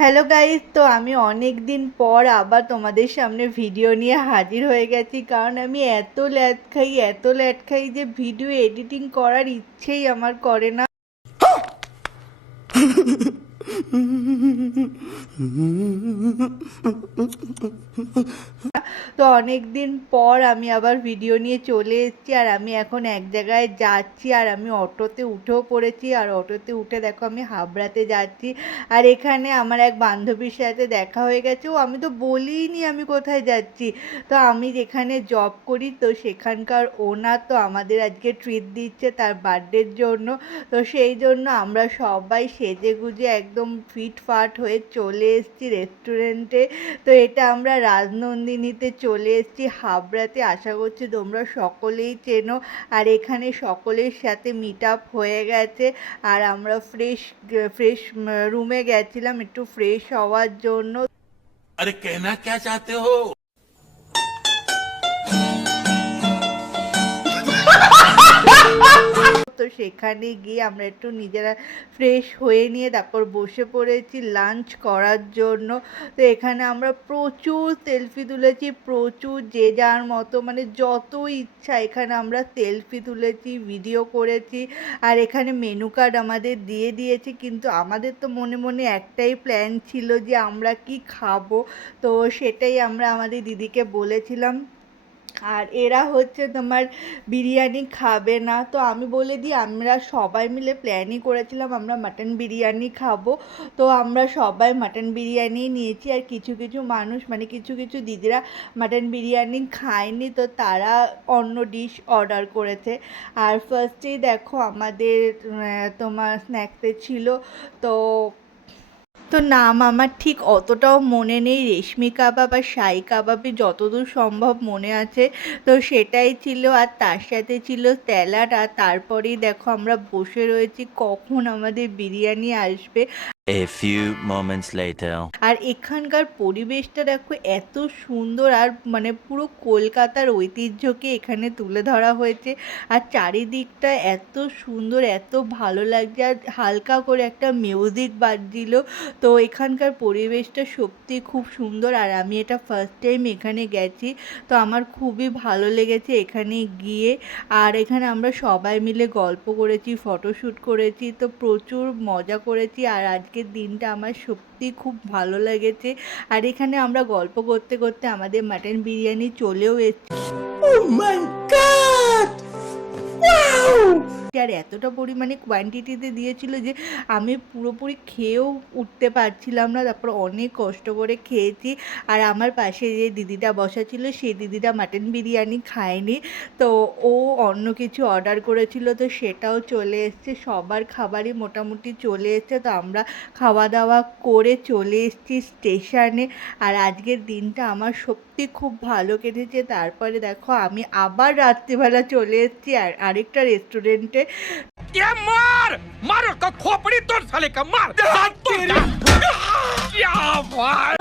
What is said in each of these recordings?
Hello guys, তো আমি অনেক দিন পর আবার তোমাদের সামনে ভিডিও নিয়ে হাজির হয়ে গেছি। কারণ আমি এত ল্যাদ খাই যে ভিডিও এডিটিং করার ইচ্ছেই আমার করে না। তো অনেক দিন পর আমি আবার ভিডিও নিয়ে চলে এসেছি, আর আমি এখন এক জায়গায় যাচ্ছি, আর আমি অটোতে উঠেও পড়েছি। আর অটোতে উঠে দেখো আমি হাবড়াতে যাচ্ছি। আর এখানে আমার এক বান্ধবীর সাথে দেখা হয়ে গেছে। আমি তো বলিনি আমি কোথায় যাচ্ছি। তো আমি যেখানে জব করি তো সেখানকার ওনার তো আমাদের আজকে ট্রিট দিচ্ছে তার বার্থডের জন্য। তো সেই জন্য আমরা সবাই সেজে গুজে একদম ফিটফাট হয়ে চলে এসেছি রেস্টুরেন্টে। তো এটা আমরা রাজনন্দিনীতে চলে এসেছি হাবড়াতে। আশা করছি তোমরা সকলেই চেনো। আর এখানে সকলের সাথে মিট আপ হয়ে গেছে। আর আমরা ফ্রেশ ফ্রেশ রুমে গেছিলাম একটু ফ্রেশ হওয়ার জন্য। अरे कहना क्या चाहते हो। তো সেখানে গিয়ে আমরা একটু নিজেরা ফ্রেশ হয়ে নিয়ে তারপর বসে পড়েছি লাঞ্চ করার জন্য। তো এখানে আমরা প্রচুর সেলফি তুলেছি, প্রচুর যে যার মতো মানে যত ইচ্ছা এখানে আমরা সেলফি তুলেছি, ভিডিও করেছি। আর এখানে মেনু কার্ড আমাদের দিয়ে দিয়েছে, কিন্তু আমাদের তো মনে মনে একটাই প্ল্যান ছিল যে আমরা কি খাবো। তো সেটাই আমরা আমাদের দিদিকে বলেছিলাম। আর এরা হচ্ছে তোমার বিরিয়ানি খাবে না। তো আমি বলে দিই আমরা সবাই মিলে প্ল্যানই করেছিলাম আমরা মাটন বিরিয়ানি খাবো। তো আমরা সবাই মাটন বিরিয়ানি নিয়েছি। আর কিছু কিছু মানুষ মানে কিছু কিছু দিদিরা মাটন বিরিয়ানি খায়নি, তো তারা অন্য ডিশ অর্ডার করেছে। আর ফার্স্টেই দেখো আমাদের তোমার স্ন্যাক্সে ছিল তো নাম আমার ঠিক অতটাও মনে নেই, রেশমি কাবাব আর শাহি কাবাবই যতদূর সম্ভব মনে আছে। তো সেটাই ছিল, আর তার সাথে ছিল স্যালাড। আর তারপরেই দেখো আমরা বসে রয়েছি কখন আমাদের বিরিয়ানি আসবে। A few moments later. আর এখানকার পরিবেশটা দেখো এত সুন্দর, আর মানে পুরো কলকাতার ঐতিহ্যকে এখানে তুলে ধরা হয়েছে। আর চারিদিকটা এত সুন্দর, এত ভালো লাগছে, আর হালকা করে একটা মিউজিক বাজছিল। তো এখানকার পরিবেশটা সত্যি খুব সুন্দর। আর আমি এটা ফার্স্ট টাইম এখানে গেছি, তো আমার খুবই ভালো লেগেছে এখানে গিয়ে। আর এখানে আমরা সবাই মিলে গল্প করেছি, ফটোশ্যুট করেছি, তো প্রচুর মজা করেছি। আর আজকের দিনটা আমার সত্যি খুব ভালো লেগেছে। আর এখানে আমরা গল্প করতে করতে আমাদের মাটন বিরিয়ানি চলেও এসেছে। আর এতটা পরিমাণে কোয়ান্টিটিতে দিয়েছিল যে আমি পুরোপুরি খেয়েও উঠতে পারছিলাম না। তারপর অনেক কষ্ট করে খেয়েছি। আর আমার পাশে যে দিদিটা বসা ছিল সেই দিদিটা মাটন বিরিয়ানি খায়নি, তো ও অন্য কিছু অর্ডার করেছিল, তো সেটাও চলে এসছে। সবার খাবারই মোটামুটি চলে এসছে। তো আমরা খাওয়া দাওয়া করে চলে এসেছি স্টেশনে। আর আজকের দিনটা আমার সত্যি খুব ভালো কেটেছে। তারপরে দেখো আমি আবার রাত্রিবেলা চলে এসেছি আরেকটা রেস্টুরেন্টে। ये मार मार का खोपड़ी तोड़ साले का मार हाथ तोड़ क्या बात।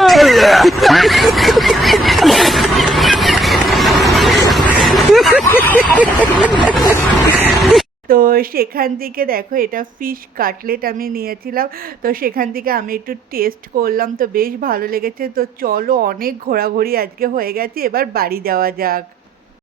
তো সেখান থেকে দেখো এটা ফিশ কাটলেট আমি নিয়েছিলাম। তো সেখান থেকে আমি একটু টেস্ট করলাম, তো বেশ ভালো লেগেছে। তো চলো, অনেক ঘোরাঘুরি আজকে হয়ে গেছে, এবার বাড়ি যাওয়া যাক।